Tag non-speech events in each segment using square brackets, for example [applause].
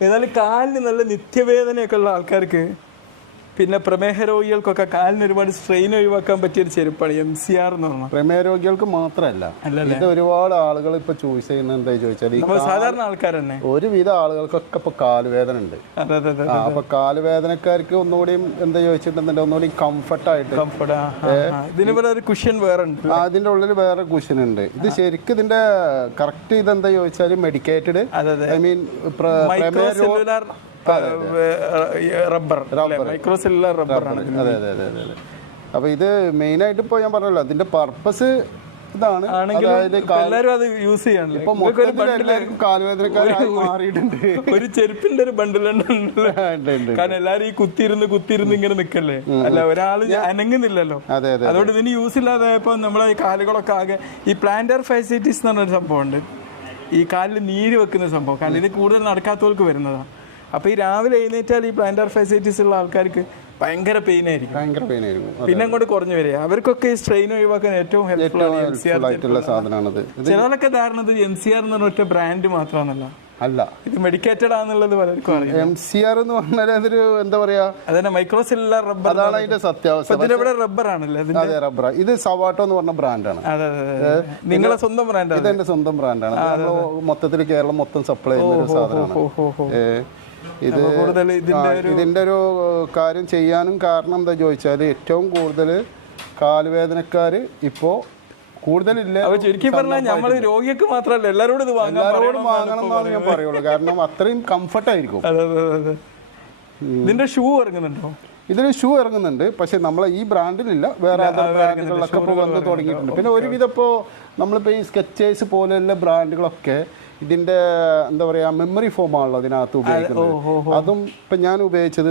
ഏതായാലും കാലിന് നല്ല നിത്യവേദനയൊക്കെ ഉള്ള ആൾക്കാർക്ക് പിന്നെ പ്രമേഹ രോഗികൾക്കൊക്കെ കാലിന് ഒരുപാട് സ്ട്രെയിൻ ഒഴിവാക്കാൻ പറ്റിയ ഒരു ചെരുപ്പാണ് എം സി ആർ എന്ന് പറഞ്ഞാൽ. പ്രമേഹ രോഗികൾക്ക് മാത്രമല്ല? ഇത് ഒരുപാട് ആളുകൾ ഇപ്പൊ ചൂസ് ചെയ്യുന്നത് എന്താ ചോദിച്ചാൽ സാധാരണ ആൾക്കാർ തന്നെ. ഒരുവിധ ആളുകൾക്കൊക്കെ ഇപ്പൊ കാലുവേദന ഉണ്ട്. അപ്പൊ കാലുവേദനക്കാർക്ക് ഒന്നുകൂടിയും എന്താ ചോദിച്ചിട്ടുണ്ടെങ്കിൽ ഒന്നുകൂടി കംഫർട്ട് ആയിട്ട് ഇതിന് ഒരു കുഷ്യൻ വേറെ ഉണ്ട്. അതിന്റെ ഉള്ളിൽ വേറെ കുഷൻ ഉണ്ട്. ഇത് ശരിക്കും ഇതിന്റെ കറക്റ്റ് എന്താ ചോദിച്ചാൽ medicated I mean rubber micro cellular റബ്ബറാണ് അതെ അതെ അതെ അതെ അതെ. അപ്പൊ ഇത് മെയിൻ ആയിട്ട് ഇപ്പൊ ഞാൻ പറഞ്ഞല്ലോ അതിന്റെ പർപ്പസ് ഇതാണ്. എല്ലാരും അത് യൂസ് ചെയ്യാണല്ലോ ഇപ്പൊ മാറിയിട്ടുണ്ട്. ഒരു ചെരുപ്പിന്റെ ഒരു ബണ്ടിലുണ്ടല്ലോ. കാരണം എല്ലാരും ഈ കുത്തിയിരുന്ന് കുത്തിയിരുന്ന് ഇങ്ങനെ നിക്കല്ലേ? അല്ല ഒരാൾ അനങ്ങുന്നില്ലല്ലോ. അതെ അതെ അതുകൊണ്ട് ഇതിന് യൂസ് ഇല്ലാതായപ്പോ നമ്മളെ ഈ കാലുകളൊക്കെ ആകെ ഈ പ്ലാന്റർ ഫൈസൈറ്റിസ് എന്ന് പറഞ്ഞൊരു സംഭവമുണ്ട്. ഈ കാലിൽ നീര് വെക്കുന്ന സംഭവം. കാരണം ഇത് കൂടുതൽ നടക്കാത്തവർക്ക് വരുന്നതാണ്. അപ്പൊ ഈ രാവിലെ എഴുന്നേറ്റാൽ ഈ പ്ലാന്റർ ഫെസിലിറ്റീസ് ഉള്ള ആൾക്കാർക്ക് ഭയങ്കര പെയിൻ ആയിരിക്കും. ഭയങ്കര പെയിൻ ആയിരിക്കും. പിന്നെ അങ്ങോട്ട് കുറഞ്ഞു വരിക. അവർക്കൊക്കെ ഈ സ്ട്രെയിൻ ഒഴിവാക്കാൻ ഏറ്റവും ഹെൽപ്ഫുൾ ആയിട്ടുള്ള സാധനമാണത്. ഇത് ചിലരൊക്കെ ധാരണ എം സി ആർ എന്ന് പറഞ്ഞ ഒറ്റ ബ്രാൻഡ് മാത്രമാണല്ല. അല്ല. ഇത് മെഡിക്കേറ്റഡ് ആണെന്നുള്ളത് പലർക്കും അറിയാം എം സി ആർ എന്ന് പറഞ്ഞാൽ അതൊരു എന്താ പറയാ? അതന്നെ മൈക്രോ സെല്ലുലാർ റബ്ബർ അതാണ് അതിന്റെ സത്യാവസ്ഥ. ഇവിടെ റബ്ബർ ആണല്ലേ അതെ റബ്ബർ ഇത് സവാട്ടോ എന്ന് പറഞ്ഞ ബ്രാൻഡാണ് അതെ അതെ അതെ. നിങ്ങളെ സ്വന്തം ബ്രാൻഡാണ് ഇത് എന്റെ സ്വന്തം ബ്രാൻഡാണ് മൊത്തത്തിൽ കേരളം മൊത്തം സപ്ലൈ ചെയ്യുന്ന ഒരു സാധനമാണ്. ഇത് ഇതിന്റെ ഒരു കാര്യം ചെയ്യാനും കാരണം എന്താ ചോദിച്ചാൽ ഏറ്റവും കൂടുതൽ കാലുവേദനക്കാർ ഇപ്പോൾ കൂടുതലില്ല ചുരുക്കി പറഞ്ഞാൽ നമ്മൾ രോഗിക്ക് മാത്രമല്ല എല്ലാരോടും ഇത് എല്ലാവരോടും വാങ്ങണം എന്നാണ് ഞാൻ പറയുള്ളൂ. കാരണം അത്രയും കംഫർട്ട് ആയിരിക്കും ഇതിന്റെ ഷൂ ഇറങ്ങുന്നുണ്ടോ? ഇതിന് ഷൂ ഇറങ്ങുന്നുണ്ട്. പക്ഷെ നമ്മളെ ഈ ബ്രാൻഡിലില്ല. വേറെ അതർ ബ്രാൻഡുകളിലൊക്കെ ഇപ്പോൾ വന്ന് തുടങ്ങിയിട്ടുണ്ട്. പിന്നെ ഒരുവിധം ഇപ്പോൾ നമ്മളിപ്പോൾ ഈ സ്കെച്ചേഴ്സ് പോലെയുള്ള ബ്രാൻഡുകളൊക്കെ ഇതിന്റെ എന്താ പറയാ മെമ്മറി ഫോമാണല്ലോ അതിനകത്ത് ഉപയോഗിക്കുന്നത്. അതും ഇപ്പൊ ഞാൻ ഉപയോഗിച്ചത്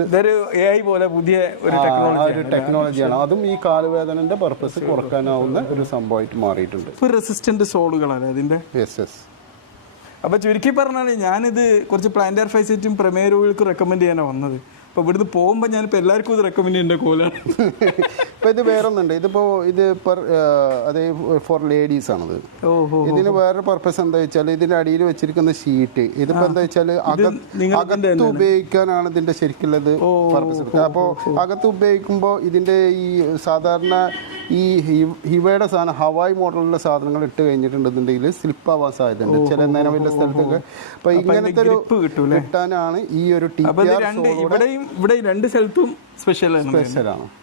പോലെ പുതിയ ഒരു ടെക്നോളജി ഒരു ടെക്നോളജിയാണ് അതും ഈ കാലുവേദനന്റെ പർപ്പസ് കുറക്കാനാവുന്ന ഒരു സംഭവമായിട്ട് മാറിയിട്ടുണ്ട്. റെസിസ്റ്റന്റ് സോളുകളാണ് അതിന്റെ? യെസ് യെസ് അപ്പൊ ചുരുക്കി പറഞ്ഞാൽ ഞാനിത് കുറച്ച് പ്ലാന്റർ ഫൈസൈറ്റും പ്രമേയ രോഗികൾക്ക് റെക്കമെൻഡ് ചെയ്യാനാണ് വന്നത്. അപ്പൊ ഇവിടുന്ന് ഞാൻ ഞാനിപ്പോൾ എല്ലാവർക്കും ഇത് റെക്കമെൻഡ് ചെയ്യേണ്ട കോലാണ്. ഇപ്പൊ ഇത് വേറൊന്നുണ്ട്. ഇതിപ്പോ ഇത് പെർ അതേ ഫോർ ലേഡീസ് ആണത്. ഓഹോ ഇതിന് വേറെ പർപ്പസ് എന്താ വെച്ചാൽ ഇതിന്റെ അടിയിൽ വെച്ചിരിക്കുന്ന ഷീറ്റ് ഇതിപ്പോ എന്താ വെച്ചാൽ അകത്ത് ഉപയോഗിക്കാനാണ് ഇതിന്റെ ശരിക്കുള്ളത് പർപ്പസ് അപ്പോൾ അകത്ത് ഉപയോഗിക്കുമ്പോൾ ഇതിന്റെ ഈ സാധാരണ ഈ ഹിവയുടെ സാധനം ഹവായ് മോഡലിലെ സാധനങ്ങൾ ഇട്ട് കഴിഞ്ഞിട്ടുണ്ടെന്നുണ്ടെങ്കിൽ സ്ലിപ്പ് ആവാൻ സാധ്യതയുണ്ട് ചില നിലവിലെ സ്ഥലത്തൊക്കെ. അപ്പൊ ഇങ്ങനത്തെ ഒരു? കിട്ടാനാണ് ഈ ഒരു ടി ഇവിടെയും ഇവിടെ രണ്ട് സ്ഥലത്തും സ്പെഷ്യൽ ആണ്. സ്പെഷ്യലാണ് ഏ,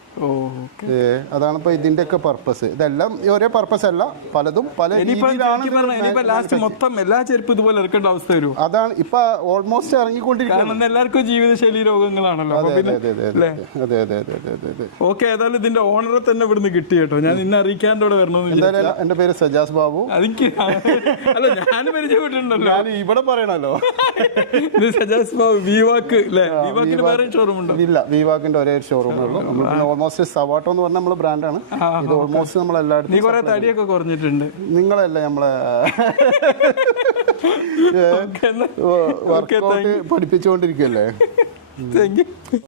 അതാണ് ഇപ്പൊ ഇതിന്റെ ഒക്കെ പർപ്പസ് ഇതെല്ലാം ഒരേ പർപ്പസ് അല്ല പലതും പല ലാസ്റ്റ് മൊത്തം എല്ലാ ചെരുപ്പും ഇതുപോലെ ഇറക്കേണ്ട അവസ്ഥ വരും. അതാണ് ഇപ്പൊ ഓൾമോസ്റ്റ് ഇറങ്ങിക്കൊണ്ടിരിക്കുന്നത് എല്ലാവർക്കും ജീവിതശൈലി രോഗങ്ങളാണല്ലോ. അതെ അതെ അതെ ഓക്കെ ഏതായാലും ഇതിന്റെ ഓണറെ തന്നെ ഇവിടുന്ന് കിട്ടി കേട്ടോ. ഞാൻ ഇന്ന് അറിയിക്കാന്റെ കൂടെ വരണമെന്ന്. എന്റെ പേര് സജാസ് ബാബു. അതെനിക്ക് അല്ല ഞാൻ പരിചയപ്പെട്ടിട്ടുണ്ടല്ലോ. ഞാൻ ഇവിടെ പറയണല്ലോ. സജാസ് ബാബു വിവാക്ക് അല്ലേ വിവാക്കിന് വേറെ ഷോറൂം ഉണ്ടോ? ഇല്ല വിവാക്കിന്റെ ഒരേ ഷോറൂമേ ഉള്ളൂ. നമ്മൾ ഓൾമോസ്റ്റ് സവാട്ടോ എന്ന് പറഞ്ഞ നമ്മളെ ബ്രാൻഡാണ് ഇത് ഓൾമോസ്റ്റ് നമ്മൾ നീ എല്ലായിടത്തും തടിയൊക്കെ കുറഞ്ഞിട്ടുണ്ട്. നിങ്ങളല്ല നമ്മളെ [laughs] വർക്കൗട്ട് പഠിപ്പിച്ചുകൊണ്ടിരിക്കുകയല്ലേ